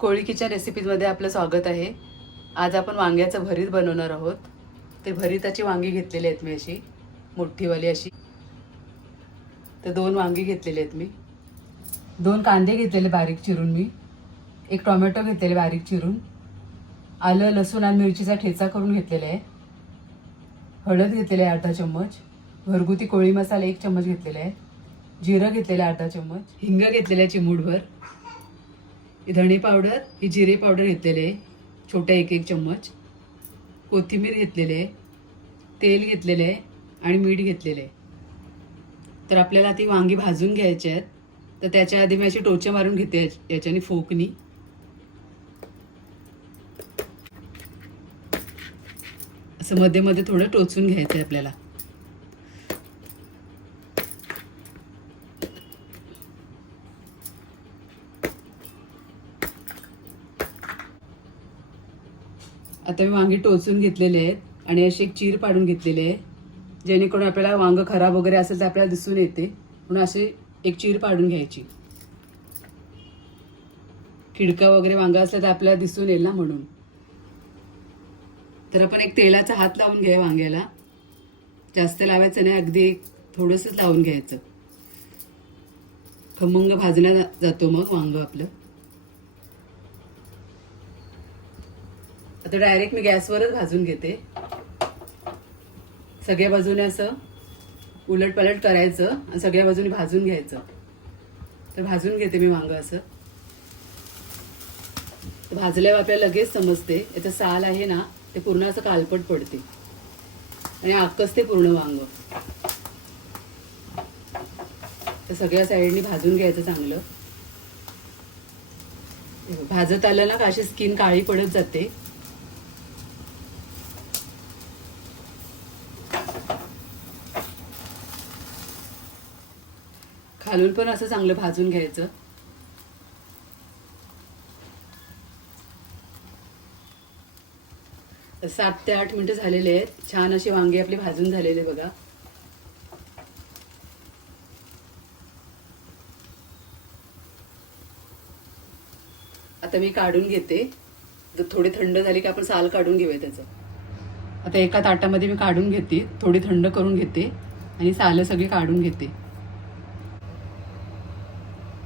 कोळीकीच्या रेसिपीजमध्ये आपलं स्वागत आहे. आज आपण वांग्याचं भरीत बनवणार आहोत. ते भरीताची वांगी घेतलेली आहेत मी अशी. मोठीवाली अशी. तर दोन वांगी घेतलेली आहेत मी. दोन कांदे घेतलेले बारीक चिरून मी. एक टोमॅटो घेतलेले बारीक चिरून. आलं लसूण आणि मिरचीचा ठेचा करून घेतलेला आहे. हळद घेतलेली आहे अर्धा चम्मच. घरगुती कोळी मसाला एक चम्मच घेतलेला आहे. जिरं घेतलेलं आहे अर्धा चम्मच. हिंग घेतलेलं आहे चिमूटभर. ही धणे पावडर ही जिरे पावडर घेतलेले आहे. छोट्या एक एक चम्मच. कोथिंबीर घेतलेले आहे. तेल घेतलेलं आहे आणि मीठ घेतलेलं आहे. तर आपल्याला ती वांगी भाजून घ्यायची आहेत. तर त्याच्या आधी मी अशी टोचे मारून घेते याच्याने फोकनी. असं मध्ये मध्ये थोडं टोचून घ्यायचं आहे आपल्याला. आता मी वांगी टोचून घेतलेले आहेत आणि अशी एक चीर पाडून घेतलेली आहे. जेणेकरून आपल्याला वांग खराब वगैरे असेल तर आपल्याला दिसून येते. म्हणून असे एक चीर पाडून घ्यायची. खिडका वगैरे वांगा असला तर आपल्याला दिसून येईल ना म्हणून. तर आपण एक तेलाचा हात लावून घ्या वांग्याला. जास्त लावायचं नाही अगदी एक थोडंसंच लावून घ्यायचं. खमंग भाजल्या जातो मग वांग आपलं. आता डायरेक्ट मी गॅसवरच भाजून घेते. सगळ्या बाजूने असं उलट पलट करायचं आणि सगळ्या बाजूने भाजून घ्यायचं. तर भाजून घेते मी वांग असं. तर भाजल्यावर आपल्याला लगेच समजते याचं साल आहे ना ते पूर्ण असं कालपट पडते. आणि आकसते पूर्ण वांग. तर सगळ्या साईडनी भाजून घ्यायचं चांगलं. भाजत आलं ना का अशी स्किन काळी पडत जाते. खालून पण असं चांगलं भाजून घ्यायचं. सात ते आठ मिनिटं झालेले आहेत. छान अशी वांगे आपली भाजून झालेले बघा. आता मी काढून घेते. जर थोडी थंड झाली की आपण साल काढून घेऊया त्याचं. आता एका ताटामध्ये मी काढून घेते. थोडी थंड करून घेते आणि सालं सगळी काढून घेते.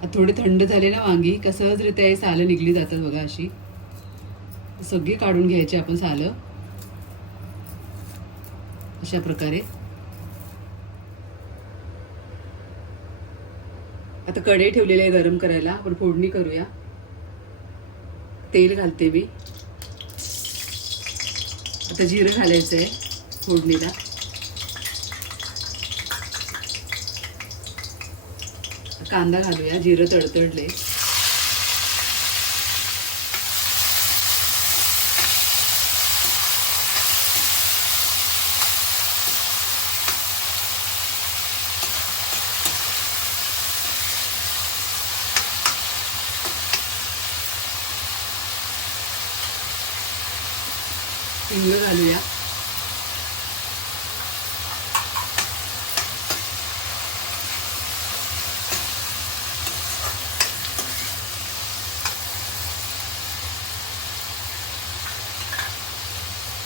थोडी थंड झाले ना वांगी का सहजरित्या हे सालं निघली जातात बघा अशी. सगळी काढून घ्यायची आपण सालं. अशा प्रकारे. आता कढई ठेवलेली आहे गरम करायला. आपण फोडणी करूया. तेल घालते मी. आता जिरं घालायचं आहे फोडणीला. कांदा घालूया जिरं तडतडले हिंग घालूया.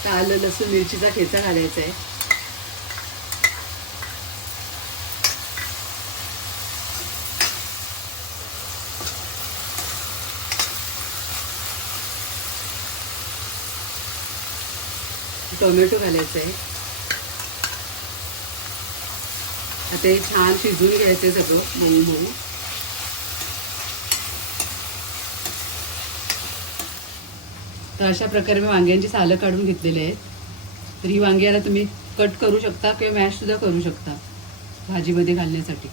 आलं लसूण मिरचीचा ठेचा घालायचा आहे. टोमॅटो घालायचा आहे. आता हे छान शिजून घ्यायचं आहे सगळं मऊ मऊ तर अशा प्रकारे मी वांग्यांची सालं काढून घेतलेली आहेत. तर ही वांग्याला तुम्ही कट करू शकता किंवा मॅशसुद्धा करू शकता भाजीमध्ये घालण्यासाठी.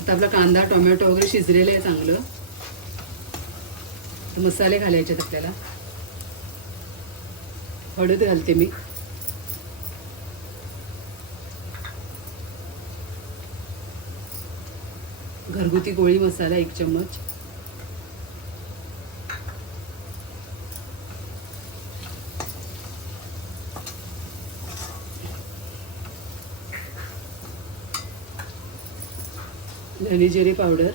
आता आपला कांदा टोमॅटो वगैरे शिजलेलं आहे चांगलं. तर मसाले घालायचे आहेत आपल्याला. हळद घालते मी. घरगुती गोळी मसाला एक चम्मच. धनेजिरे पावडर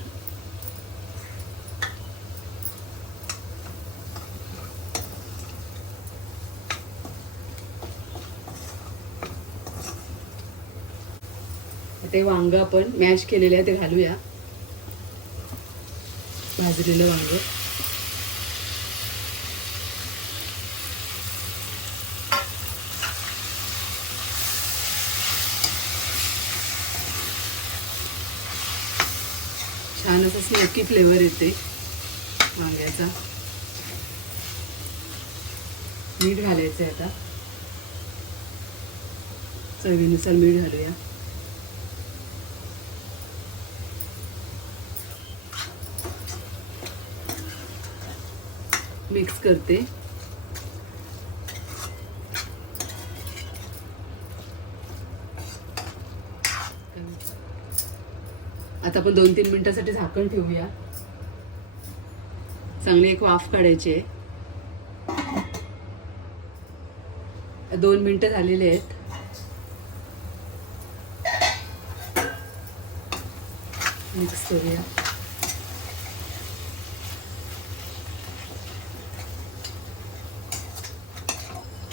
ते वांग आपण मॅश केलेले आहे ते घालूया. भाजलेलं वांग. छान असं स्मोकी फ्लेवर येते. वांग्याचा. मीठ घालायचं आहे आता. चवीनुसार मीठ घालूया. मिक्स करते. आता आपण दोन तीन मिनिटासाठी झाकण ठेवूया. चांगली एक वाफ काढायची. आहे दोन मिनटं झालेली आहेत. मिक्स करूया.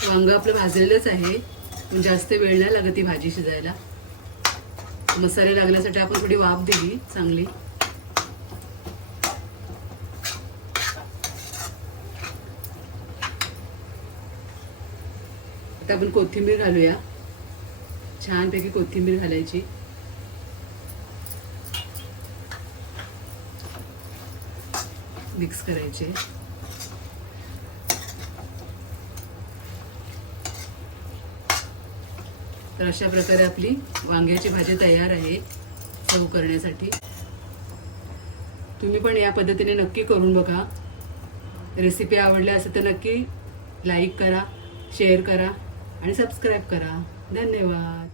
वांग आपलं भाजलेलंच आहे. पण जास्त वेळ नाही लागत ती भाजी शिजायला. मसाले लागण्यासाठी आपण थोडी वाफ दिली चांगली. आता आपण कोथिंबीर घालूया. छानपैकी कोथिंबीर घालायची. मिक्स करायची. तर अशा प्रकारे आपली वांग्याची भाजी तयार आहे चव करण्यासाठी. तुम्ही पण या पद्धतीने नक्की करून बघा. रेसिपी आवडल्या असेल तर नक्की लाईक करा शेअर करा आणि सबस्क्राईब करा. धन्यवाद.